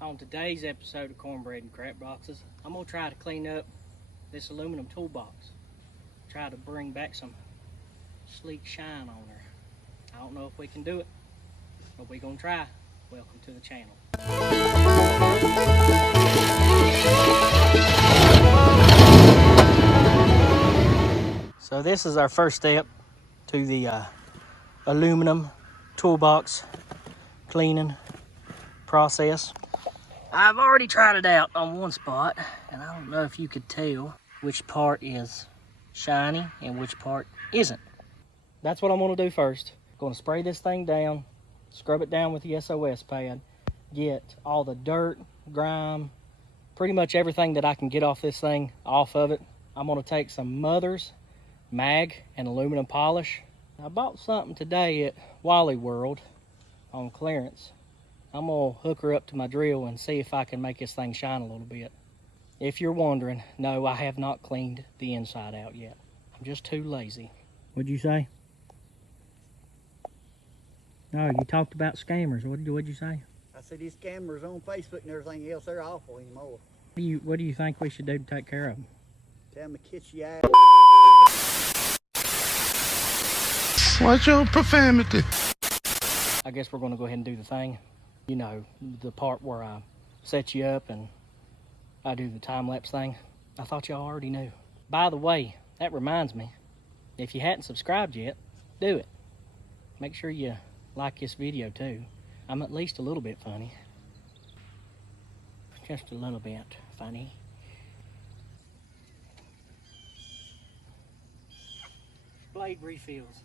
On today's episode of Cornbread and Crap Boxes, I'm going to try to clean up this aluminum toolbox. Try to bring back some sleek shine on her. I don't know if we can do it, but we're going to try. Welcome to the channel. So this is our first step to the aluminum toolbox cleaning process. I've already tried it out on one spot, and I don't know if you could tell which part is shiny and which part isn't. That's what I'm going to do first. I'm going to spray this thing down, scrub it down with the SOS pad, get all the dirt, grime, pretty much everything that I can get off this thing off of it. I'm going to take some Mother's mag and aluminum polish. I bought something today at Wally World on clearance. I'm going to hook her up to my drill and see if I can make this thing shine a little bit. If you're wondering, no, I have not cleaned the inside out yet. I'm just too lazy. What'd you say? No, you talked about scammers. What'd you say? I said these scammers on Facebook and everything else, they're awful anymore. What do you think we should do to take care of them? Tell them to kiss your ass. Watch your profanity. I guess we're going to go ahead and do the thing. You know, the part where I set you up and I do the time-lapse thing. I thought y'all already knew. By the way, that reminds me, if you hadn't subscribed yet, do it. Make sure you like this video too. I'm at least a little bit funny. Just a little bit funny. Blade refills.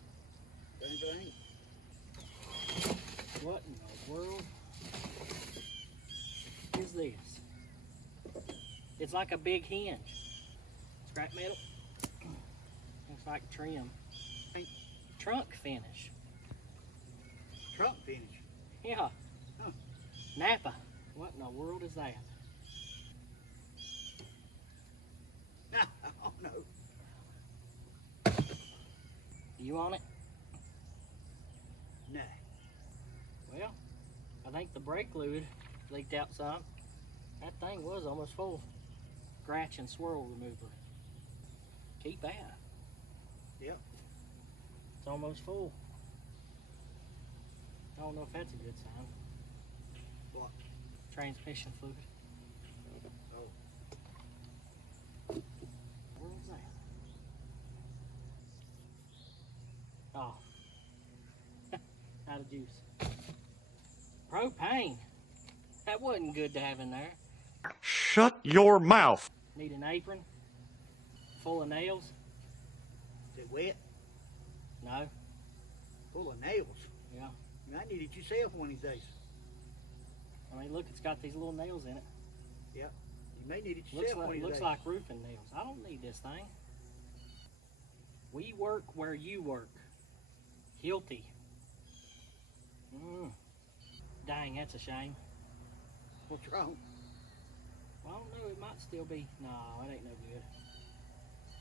What in the world is this? It's like a big hinge. Scrap metal. Looks like trim. Trunk finish. Trunk finish? Yeah. Huh. Napa. What in the world is that? I don't know. You on it? Nah. Well, I think the brake fluid leaked out some. That thing was almost full. Scratch and swirl remover. Keep that. Yep. It's almost full. I don't know if that's a good sign. What? Transmission fluid. Oh. Where was that? Oh. Out of juice. Propane. That wasn't good to have in there. Shut your mouth. Need an apron full of nails? Is it wet? No. Full of nails? Yeah. You might need it yourself one of these days. I mean, look, it's got these little nails in it. Yep. You may need it yourself one of these days. Looks like roofing nails. I don't need this thing. We work where you work. Guilty. Dang, that's a shame. What's wrong? Well, I don't know, it might still be. No, it ain't no good.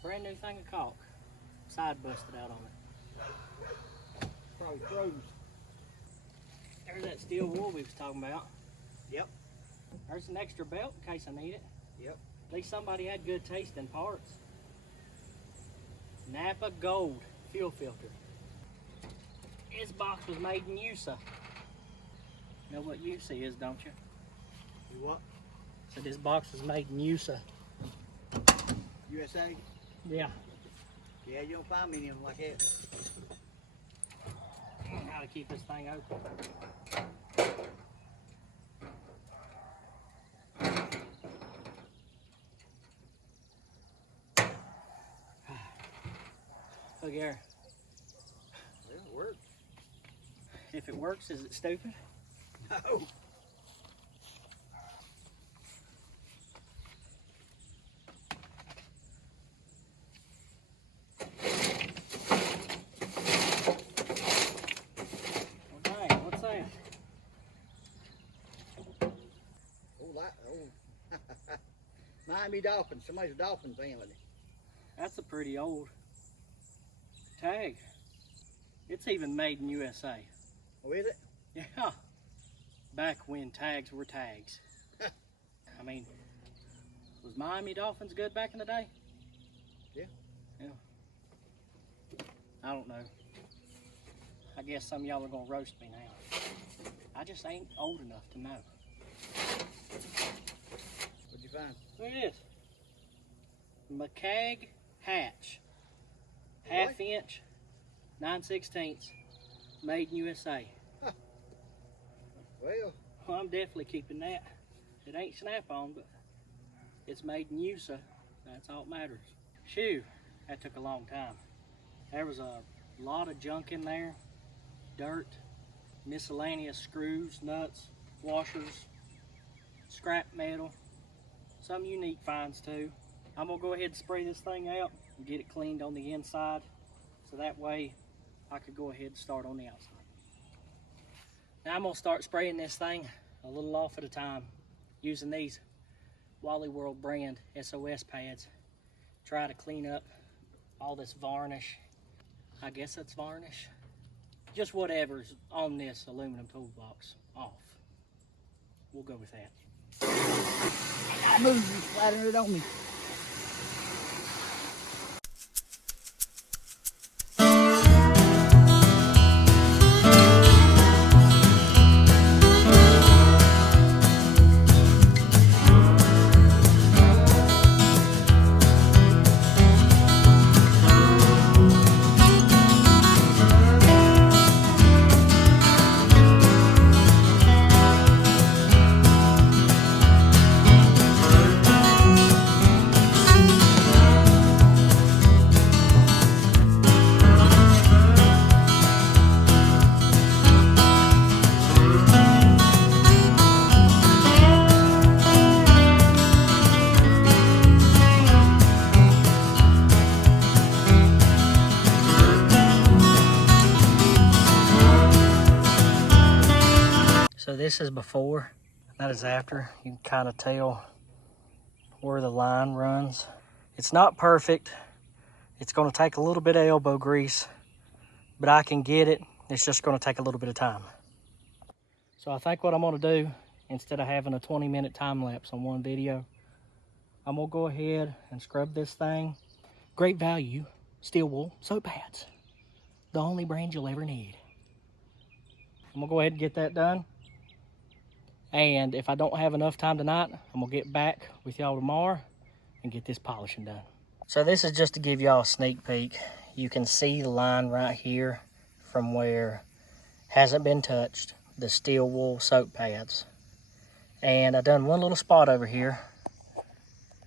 Brand new thing of caulk. Side busted out on it. Probably froze. There's that steel wool we was talking about. Yep. There's an extra belt in case I need it. Yep. At least somebody had good taste in parts. Napa Gold fuel filter. This box was made in USA. You know what USA is, don't you? You what? So this box was made in USA. USA? Yeah. Yeah, you don't find many of them like that. How to keep this thing open. Look here. Well, it works. If it works, is it stupid? No. Okay, what's that? Miami Dolphins. Somebody's a Dolphin fan with it. That's a pretty old tag. It's even made in USA. Oh, is it? Yeah. Back when tags were tags. I mean, was Miami Dolphins good back in the day? Yeah. Yeah. I don't know. I guess some of y'all are gonna roast me now. I just ain't old enough to know. What'd you find? Look at this. McCag hatch. Half inch, 9/16, made in USA. Huh. Well, I'm definitely keeping that. It ain't snap-on, but it's made in USA. That's all that matters. Shoo, that took a long time. There was a lot of junk in there. Dirt, miscellaneous screws, nuts, washers, scrap metal. Some unique finds too. I'm gonna go ahead and spray this thing out and get it cleaned on the inside, so that way I could go ahead and start on the outside. Now I'm gonna start spraying this thing a little off at a time using these Wally World brand SOS pads. Try to clean up all this varnish. I guess that's varnish. Just whatever's on this aluminum toolbox off. We'll go with that. I moved you, flattering it on me. So this is before, that is after. You can kind of tell where the line runs. It's not perfect. It's going to take a little bit of elbow grease, but I can get it. It's just going to take a little bit of time. So I think what I'm going to do, instead of having a 20-minute time lapse on one video, I'm going to go ahead and scrub this thing. Great value, steel wool soap pads. The only brand you'll ever need. I'm going to go ahead and get that done. And if I don't have enough time tonight, I'm gonna get back with y'all tomorrow and get this polishing done. So this is just to give y'all a sneak peek. You can see the line right here from where hasn't been touched, the steel wool soap pads. And I done one little spot over here.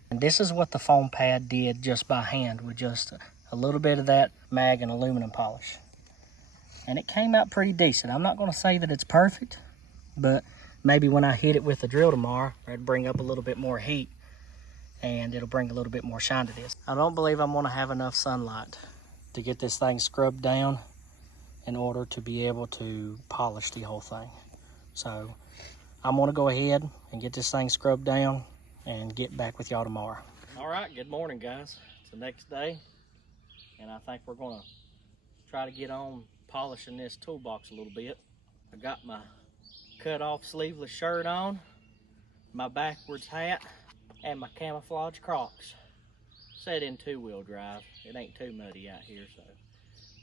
And this is what the foam pad did just by hand with just a little bit of that mag and aluminum polish. And it came out pretty decent. I'm not gonna say that it's perfect, but maybe when I hit it with the drill tomorrow, it'd bring up a little bit more heat and it'll bring a little bit more shine to this. I don't believe I'm gonna have enough sunlight to get this thing scrubbed down in order to be able to polish the whole thing. So I'm gonna go ahead and get this thing scrubbed down and get back with y'all tomorrow. All right, good morning guys. It's the next day and I think we're gonna try to get on polishing this toolbox a little bit. I got my cut off sleeveless shirt on, my backwards hat, and my camouflage Crocs. Set in 2-wheel drive. It ain't too muddy out here, so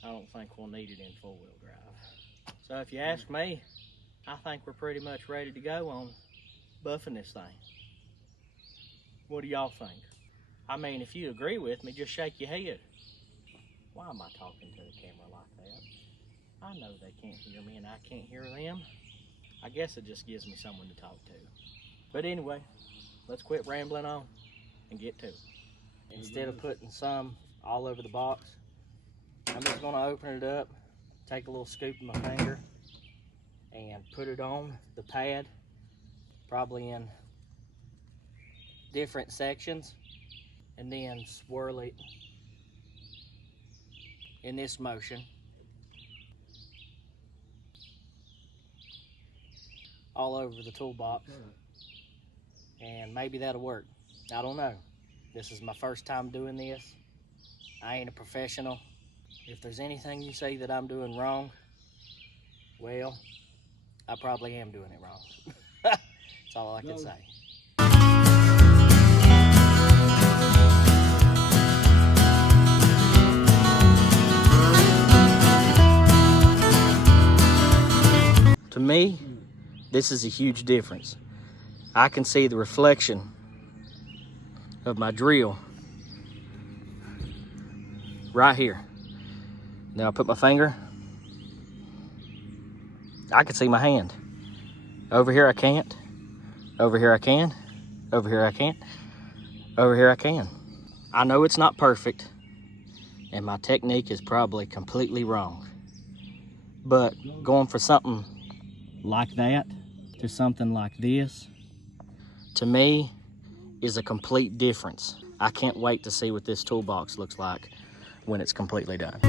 I don't think we'll need it in 4-wheel drive. So if you ask me, I think we're pretty much ready to go on buffing this thing. What do y'all think? I mean, if you agree with me, just shake your head. Why am I talking to the camera like that? I know they can't hear me and I can't hear them. I guess it just gives me someone to talk to. But anyway, let's quit rambling on and get to it. Instead of putting some all over the box, I'm just gonna open it up, take a little scoop of my finger, and put it on the pad, probably in different sections, and then swirl it in this motion all over the toolbox, and maybe that'll work. I don't know. This is my first time doing this. I ain't a professional. If there's anything you say that I'm doing wrong, well, I probably am doing it wrong. That's all I can say. To me, this is a huge difference. I can see the reflection of my drill right here. Now I put my finger, I can see my hand. Over here I can't, over here I can, over here I can't, over here I can. I know it's not perfect, and my technique is probably completely wrong. But going for something like that to something like this, to me, is a complete difference. I can't wait to see what this toolbox looks like when it's completely done.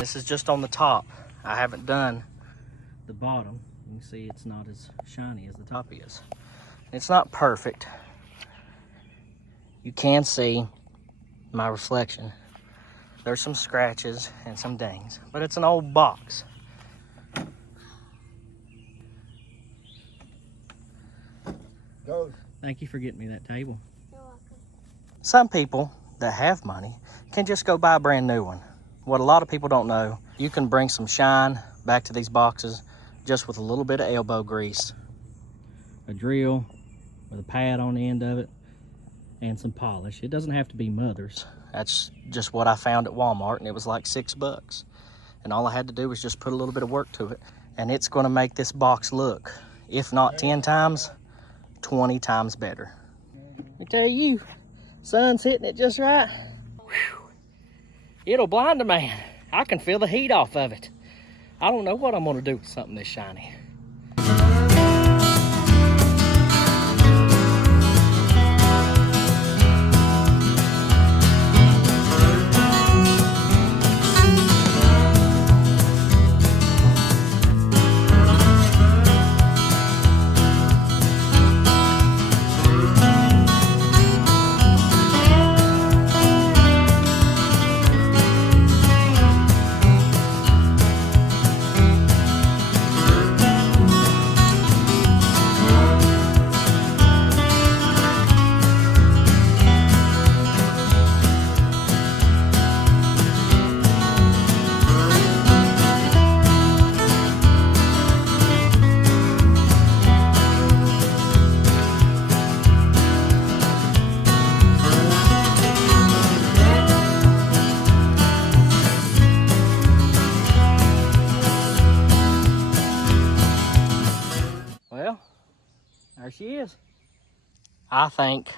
This is just on the top. I haven't done the bottom. You can see it's not as shiny as the top is. It's not perfect. You can see my reflection. There's some scratches and some dings, but it's an old box. Goes. Thank you for getting me that table. You're welcome. Some people that have money can just go buy a brand new one. What a lot of people don't know, you can bring some shine back to these boxes just with a little bit of elbow grease, a drill with a pad on the end of it, and some polish. It doesn't have to be Mother's. That's just what I found at Walmart, and it was like $6. And all I had to do was just put a little bit of work to it, and it's gonna make this box look, if not 10 times, 20 times better. I tell you, sun's hitting it just right. Whew. It'll blind a man. I can feel the heat off of it. I don't know what I'm gonna do with something this shiny. There she is. I think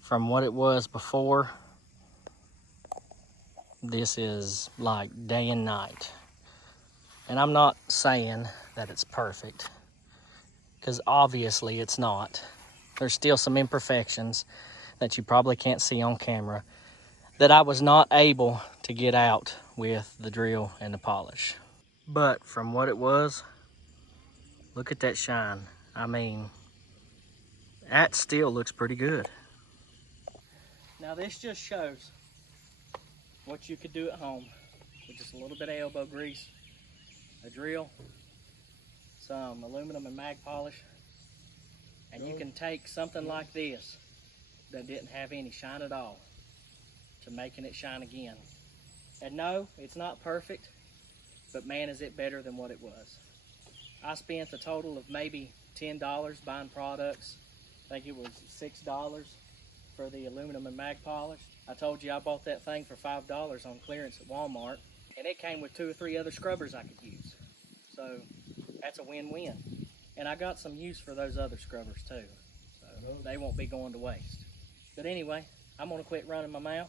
from what it was before, this is like day and night. And I'm not saying that it's perfect, because obviously it's not. There's still some imperfections that you probably can't see on camera that I was not able to get out with the drill and the polish. But from what it was, look at that shine. I mean, that still looks pretty good. Now this just shows what you could do at home with just a little bit of elbow grease, a drill, some aluminum and mag polish, and you can take something like this that didn't have any shine at all to making it shine again. And no, it's not perfect, but man, is it better than what it was. I spent a total of maybe $10 buying products. I think it was $6 for the aluminum and mag polish. I told you I bought that thing for $5 on clearance at Walmart, and it came with 2 or 3 other scrubbers I could use. So that's a win-win. And I got some use for those other scrubbers too, so they won't be going to waste. But anyway, I'm gonna quit running my mouth,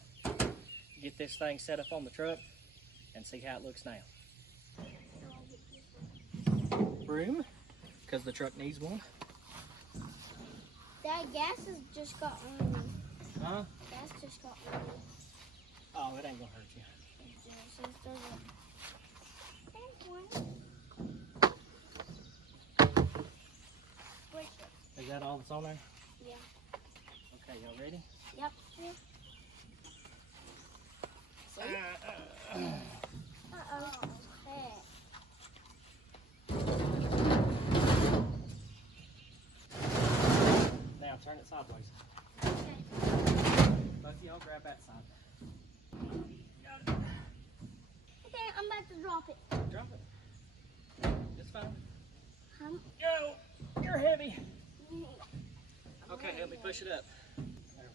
get this thing set up on the truck, and see how it looks now. Broom, because the truck needs one. That gas has just got on me. Huh? Gas just got on me. Oh, it ain't gonna hurt you. It doesn't. There's one. Push it. Is that all that's on there? Yeah. Okay, y'all ready? Yep. See? Uh-oh. Hey. Now turn it sideways. Okay. Both of y'all grab that side. Got it. Okay, I'm about to drop it. Drop it. It's fine. Go. You're heavy. Okay, help me push it up. There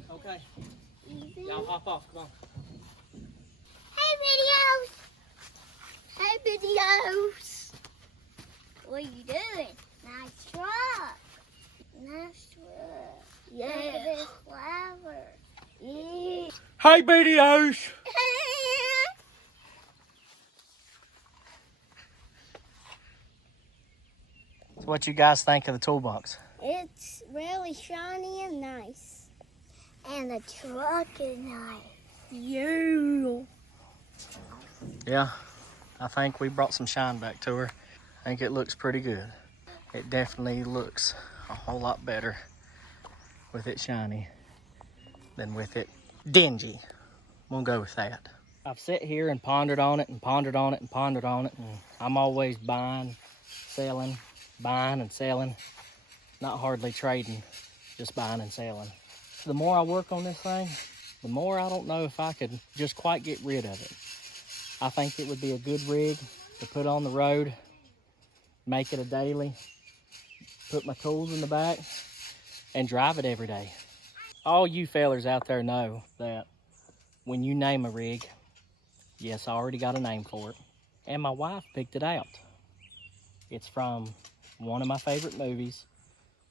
we go. Okay, Easy. y'all hop off. Come on. Hey, videos. Hey, videos. What are you doing? Nice truck. Nice truck. Yeah. Look at this flower. Yeah. Hey, videos. So what you guys think of the toolbox? It's really shiny and nice. And the truck is nice. Yeah. Yeah, I think we brought some shine back to her. I think it looks pretty good. It definitely looks a whole lot better with it shiny than with it dingy. We'll go with that. I've sat here and pondered on it and pondered on it and pondered on it, and I'm always buying, selling, buying and selling, not hardly trading, just buying and selling. The more I work on this thing, the more I don't know if I could just quite get rid of it. I think it would be a good rig to put on the road, make it a daily, put my tools in the back, and drive it every day. All you fellers out there know that when you name a rig, yes, I already got a name for it, and my wife picked it out. It's from one of my favorite movies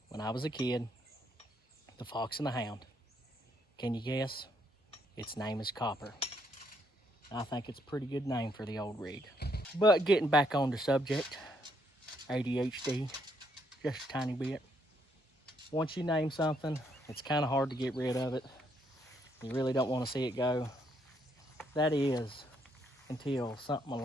when I was a kid, The Fox and the Hound. Can you guess? Its name is Copper. I think it's a pretty good name for the old rig. But getting back on the subject, ADHD, just a tiny bit. Once you name something, it's kind of hard to get rid of it. You really don't want to see it go. That is until something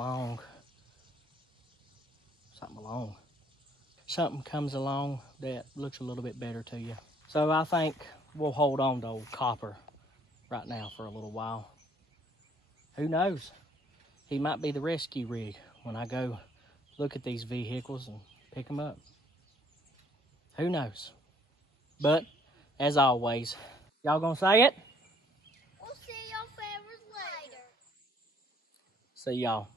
comes along that looks a little bit better to you. So I think we'll hold on to old Copper right now for a little while. Who knows? He might be the rescue rig when I go look at these vehicles and pick them up. Who knows? But as always, y'all gonna say it? We'll see your favorites later. See y'all.